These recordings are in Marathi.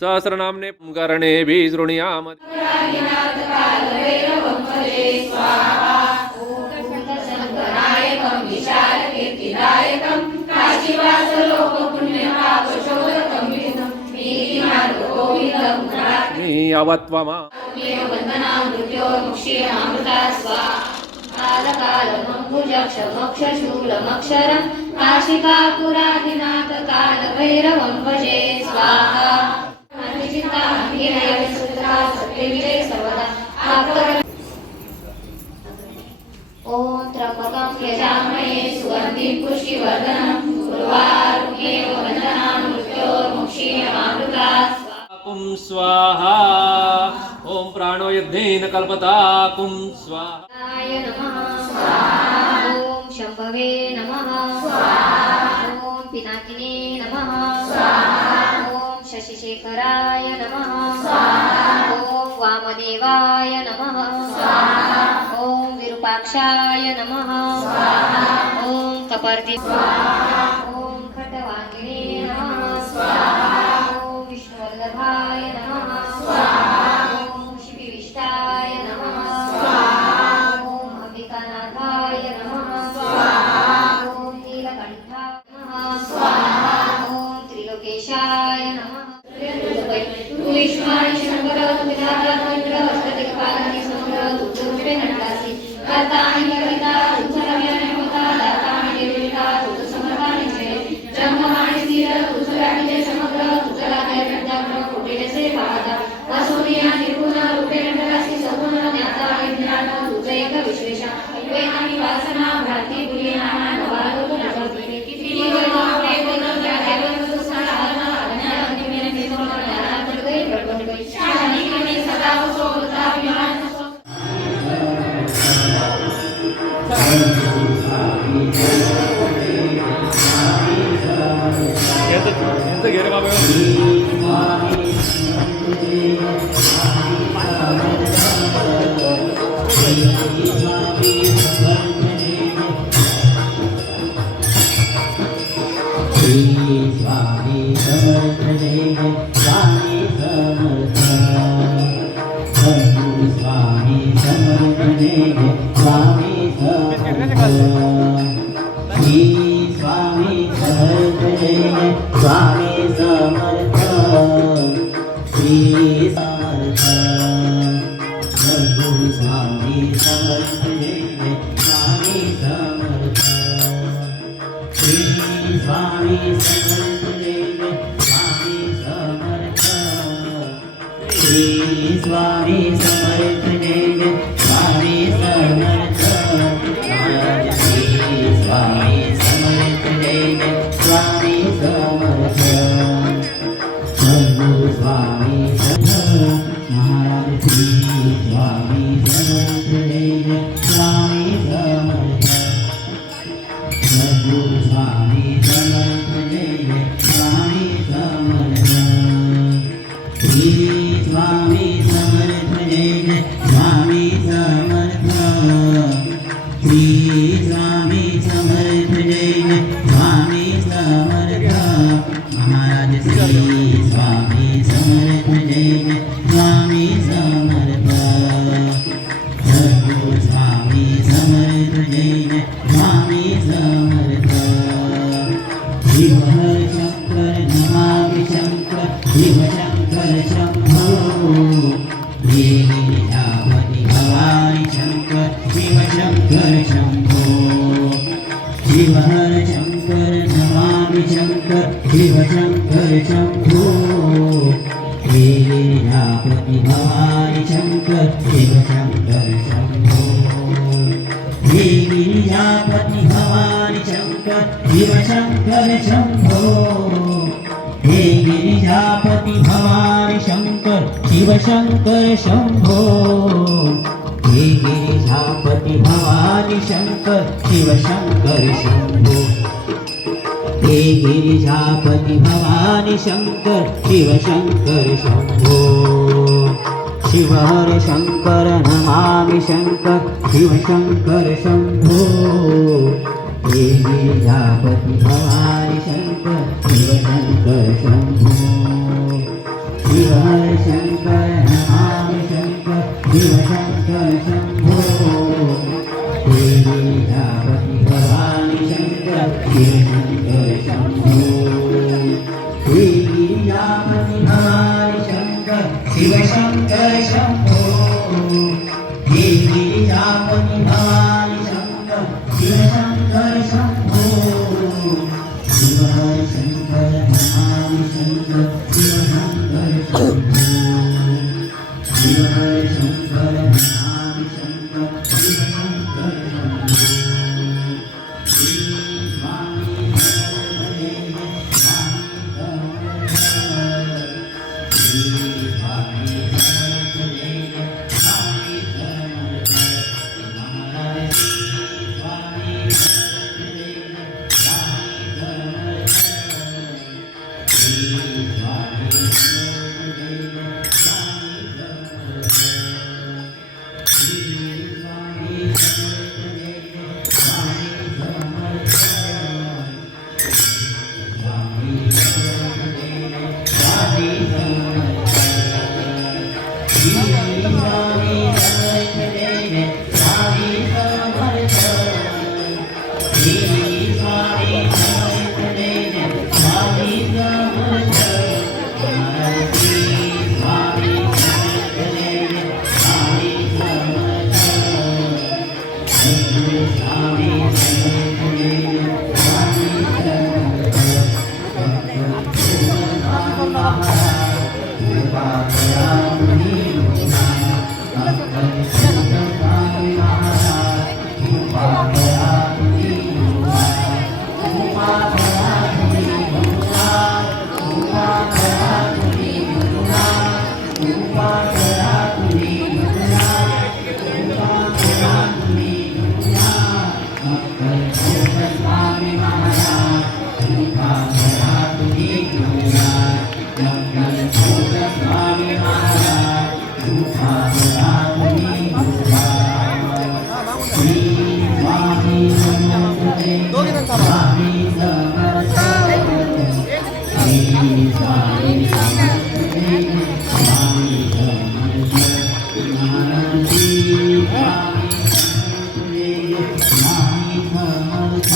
सहस्रनाम्ने करणे भी शृणुयाम। अवत्वमा कालकालमम्बुजक्षमक्षशूलमक्षरं काशिकापुरादिनाथ कालभैरवं भजे स्वाहा। ओम त्र्यंबकं यजामहे सुगन्धिं पुष्टिवर्धनं उर्वारुकमेव वन्दनान् मृत्योर्मुक्षीयमामृतात् स्वाहा। ओम प्राणो यद्धेन कल्पता कुं स्वाहा। ओम शंभवे नमः। ओम पिनाकिने नमः। ओम शशिशेखराय नमः। ओम वामदेवाय नमः। ओम विरूपाक्षाय नमः। ओम कपर्दि ओम खटवांगिने नमः। ओम विष्णुवल्लभाय नमः। ओम शिविविष्टाय नमः। ओम अंबिकानाथाय नमः। ओम नीलकंठाय नमः। ओम त्रिलोकेशाय नमः। विष्णुवाणी शंकर विधाता इंद्र हस्तदिक्पालनि समग्र तुझे नटलासी करतानि कविता तुझरम्याने होता दातानि देविता तुझ समर्थानि छे ब्रह्मवाणी स्थिर तुझ राखीचे समग्र तुझ लागे प्रजाग्र कुटीरेसे पाहता असुरिया निर्गुण रूपे नटलासी सगुण ज्ञाता विज्ञान तुझे एक विश्वेशा वेदानी वासना भ्रांती बुलिना नवालो नटती किती वेळ आपले बोल जागे तुझ साधना अज्ञान निमेने निसोन ज्ञानात गई प्रगट गई शानी के सदा सोता विमान यांचं घेरे बाबा स्वामी समर्थ जय स्वामी समर्थ स्वामी समर्थ जय स्वामी समर्थ श्री स्वामी समर्थ जय स्वामी समर्थ श्री समर्थ स्वामी समर्थ जय स्वामी समर्थ श्री स्वामी समर्थ जय जय स्वामी समर्थ श्री स्वामी समर्थ जय जय स्वामी समर्थ महाराज श्री स्वामी समर्थ जय जय स्वामी समर्थ सद्गुरु स्वामी समर्थ महाराज श्री स्वामी समर्थ जय जय स्वामी समर्थ सद्गुरु स्वामी समर्थ जय जय स्वामी समर्थ श्री स्वामी समर्थ जय जय स्वामी समर्थ श्री स्वामी समर्थ जय जय स्वामी समर्थ महाराज श्री स्वामी समर्थ जय जय स्वामी समर्थ सद्गुरु स्वामी समर्थ जय जय स्वामी समर्थ शिव हर शंकर नमामि शंकर शिव शंकर शंभो लीलावती भवानी शंकर शिव शंकर शंभो शिव हर शंकर नमामि शंकर शिव शंकर शंभो लीलावती भवानी शंकर शिव शंकर शंभो लीलावती भवानी शंकर शिव शंकर शंभो हे गिरिजापति भवानी शंकर शिव शंकर शंभो हे गिरिजापति भवानी शंकर शिव शंकर शंभो हे गिरिजापति भवानी शंकर शिव शंकर शंभो शिव हर शंकर नमामि शंकर शिव शंकर शंभो हे गिरिजापति भवानी शंकर शिव शंकर शंभो शिव हर शंकर नमामि शंकर शिव शंकर शंभो हे गिरिजापति भवानी शंकर शिव शंकर शंभो हे गिरिजापति भवानी शंकर शिव शंकर शंभो हे गिरिजापति भवानी शंकर शिव शंकर शंभो शिव हर शंकर नमामि शंकर शिव शंकर शंभो शिव हर शंकर नमामि शंकर शिव शंकर शंभो श्री स्वामी समर्थ जय जय स्वामी समर्थ श्री स्वामी समर्थ जय जय स्वामी समर्थ महाराज श्री स्वामी समर्थ जय जय स्वामी समर्थ श्री स्वामी समर्थ जय जय स्वामी समर्थ श्री स्वामी समर्थ जय जय स्वामी समर्थ स्वामी समर्थ जय जय स्वामी समर्थ श्री स्वामी समर्थ जय जय स्वामी समर्थ श्री स्वामी समर्थ जय जय स्वामी समर्थ महाराज श्री स्वामी समर्थ जय जय स्वामी समर्थ सद्गुरु स्वामी समर्थ जय जय स्वामी समर्थ स्वामी महाराज कृपा करा मुनि स्वामी महाराज कृपा करा मुनि कृपा करा मुनि कृपा करा मुनि कृपा करा मुनि कृपा करा मुनि स्वामी महाराज कृपा करा मुनि स्वामी महाराज कृपा करा मुनि श्री स्वामी समर्थ जय जय स्वामी समर्थ श्री स्वामी समर्थ जय जय स्वामी समर्थ महाराज श्री स्वामी समर्थ जय जय स्वामी समर्थ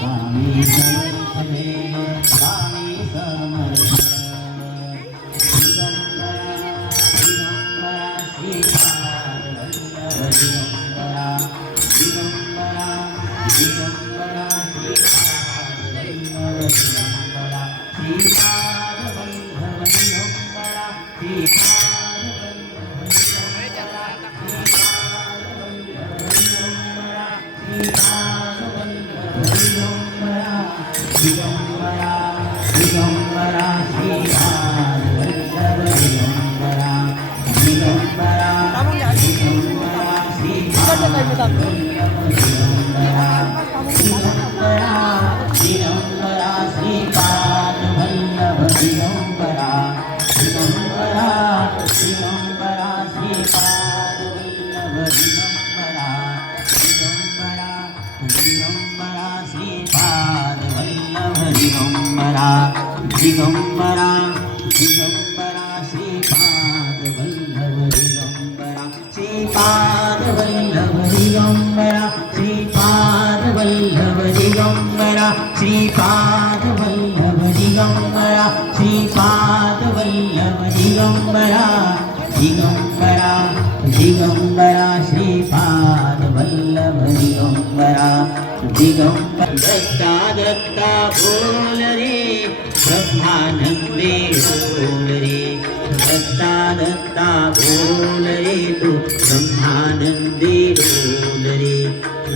स्वामी समर्थ जय जय स्वामी समर्थ दिगंबरा दिगंबरा दिगंबरा दिगंबरा श्रीपाद वल्लभ दिगंबरा दिगंबरा दिगंबरा श्रीपाद वल्लभ दिगंबरा दिगंबरा दिगंबरा श्रीपाद वल्लभ दिगंबरा दिगंबरा दिगंबरा श्रीपाद वल्लभ दिगंबरा श्रीपाद वल्लभ दिगंबरा श्रीपाद वल्लभ दिगंबरा श्रीपाद वल्लभ दिगंबरा श्रीपाद वल्लभ दिगंबरा दिगंबरा दिगंबरा श्रीपाद वल्लभ दिगंबरा दिगंबर दत्ता दत्ता बोल रे ब्रह्मानंदे बोल रे दत्ता दत्ता बोल रे तू ब्रह्मानंदे बोल रे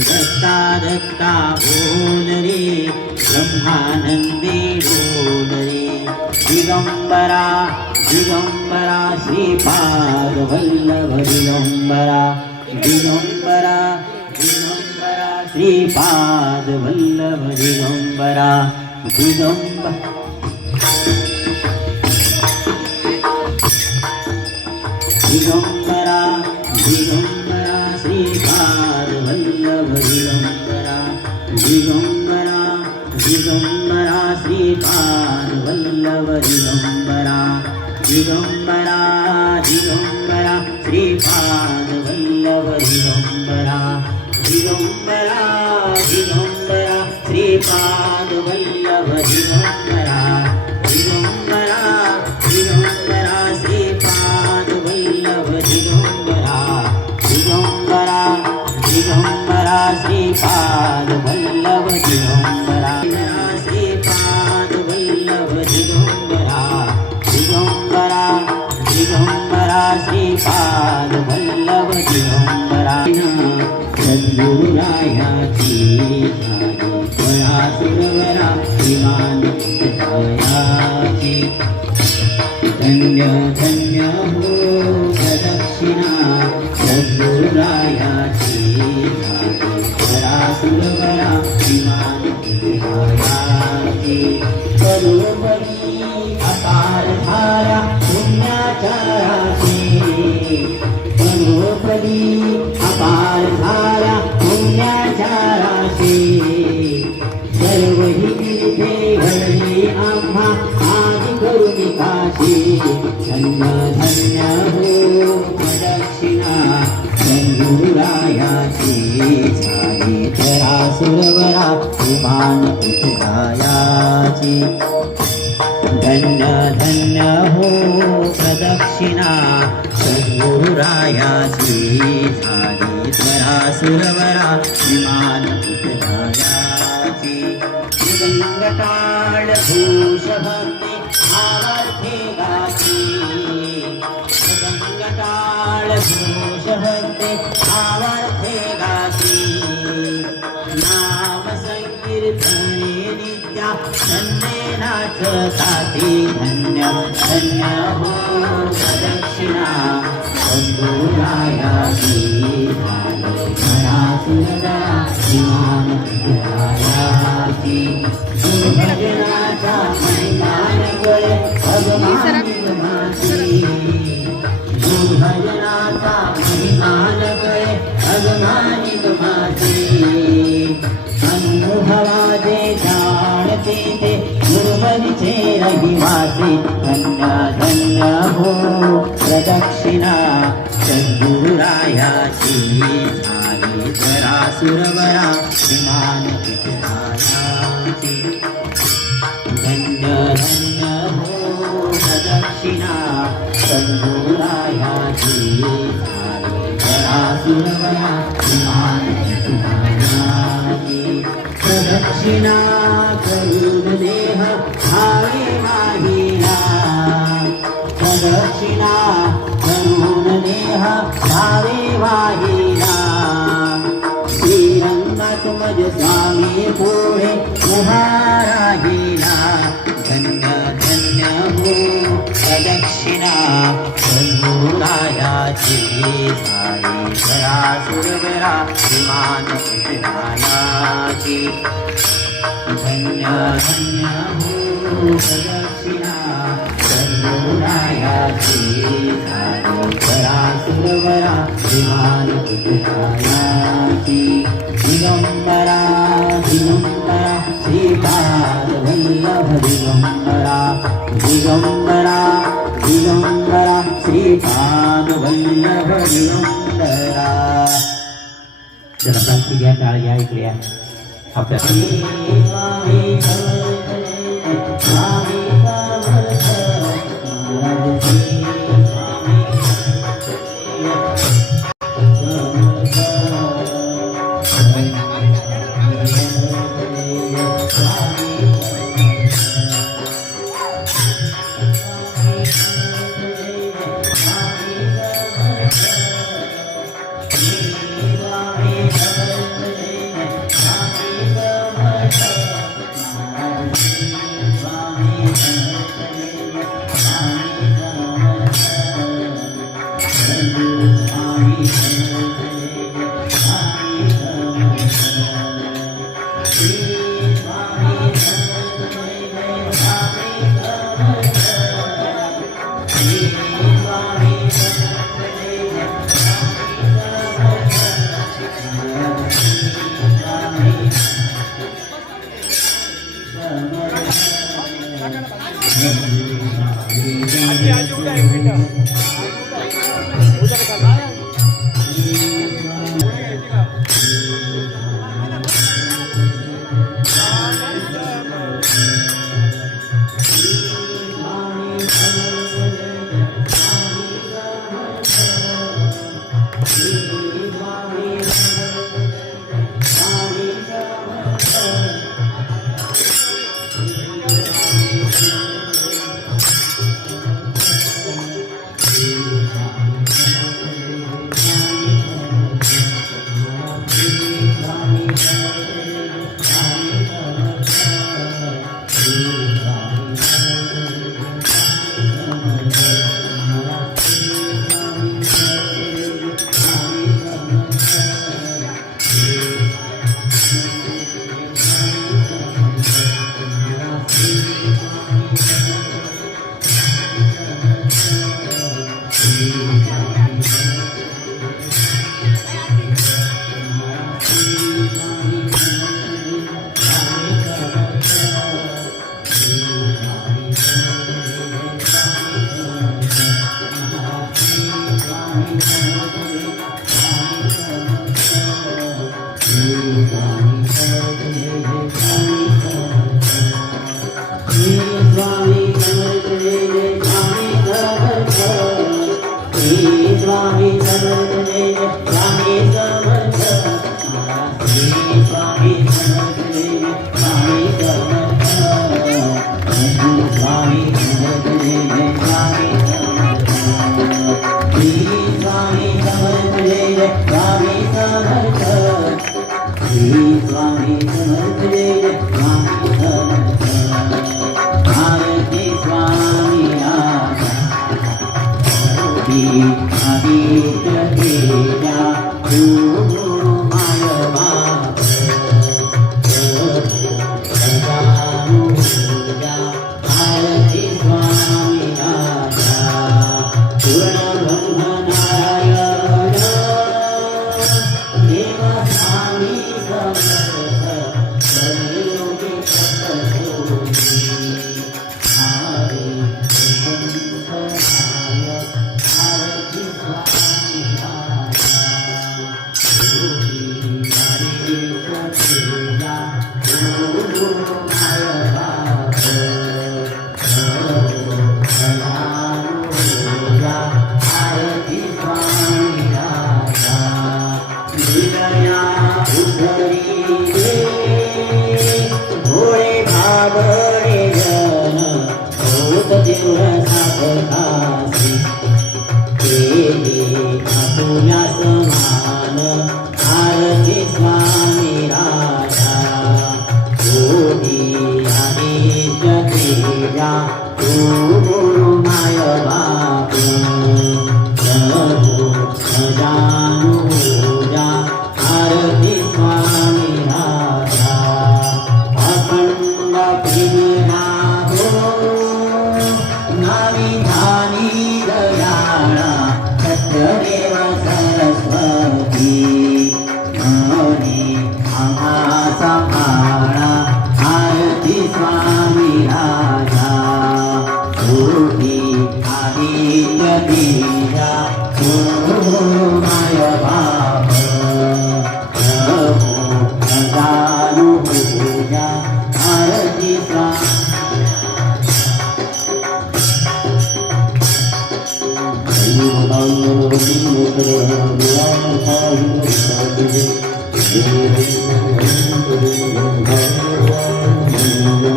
दत्ता दत्ता बोल रे ब्रह्मानंदे बोल रे दिगंबरा दिगंबरा श्रीपाद वल्लभ दिगंबरा दिगंबरा दिगंबरा श्रीपाद वल्लभ दिगंबरा दिगंबर दिगंबरा दिगंबरा श्रीपाद वल्लभ दिगंबरा दिगंबरा दिगंबरा श्रीपाद वल्लभ दिगंबरा दिगंबरा दिगंबरा श्रीपाद वल्लभ दिगंबरा दिगंबरा दिगंबरा श्रीपाद वल्लभ दिगंबरा दिगंबरा दिगंबरा श्रीपाद वल्लभ दिगंबरा दिगंबरा दिगंबरा श्रीपाद वल्लभ दिगंबरा श्रीपाद वल्लभ दिगंबरा दिगंबरा दिगंबरा श्रीपाद वल्लभ दिगंबरा सद्गुरुरायाची सुरवरा विमान धन्य धन्य हो प्रदक्षिणा सद्गुरुरायाची सुरवरा विमान सर्वपरी अपार धारा पुण्याचाराची सर्वपरी अपार धारा पुण्याचाराची सर्व ही तीर्थे घडली आम्हा आदि करुणिकाची धन्य धन्य हो प्रदक्षिणा सद्गुरुरायाची झाली तरा सुरवरा विमान उतरायाची धन्य धन्य हो प्रदक्षिणा सद्गुरुरायाची झाली तरा सुरवरा विमान उतरायाची दिगंगटाळ भूष भक्ती आवर्ते गाची दिगंगटाळ भूष भक्ती आवर्ते गाची नाम संकीर्तने नित्या धन्यनाथ साथी धन्य धन्य हो प्रदक्षिणा सद्गुरुरायाची धरा सुरवरा विमान उतरायाची भजनाचा मैदान गळे अगमानी गमाची भजनाचा महिमान गळे अगमानी गमाची अनुभवाचे जाणते ते गुरुमरीचे रहिवासी धन्य धन्य हो प्रदक्षिणा सद्गुरुरायाची झाली जरा सुरवरा विमान उतरायाची धन्य धन्य हो प्रदक्षिणा सद्गुरुरायाची झाली जरा सुरवरा विमान उतरायाची प्रदक्षिणा करून देह भावे माहिला प्रदक्षिणा करून देह भावे वाहिला श्रीरंगात मज स्वामी पुढे उभा राहिला धन्य धन्य हो प्रदक्षिणा चंदुरायाची सारी करा सुरवरा विमान पुत्रायाची धन्य धन्य हो प्रदक्षिणा चंदुरायाची सारी करा सुरवरा विमान पुत्रायाची दिगंबरा दिगंबरा श्रीपाद वल्लभ दिगंबरा दिगंबरा दिगंबरा श्रीपाद वल्लभ दिगंबरा. जरा प्लास्टिक घ्या, टाळ घ्या, इकडे या. आपल्या स्वामी समर्थ स्वामी समर्थ तू गुरु माय बापू Thank you.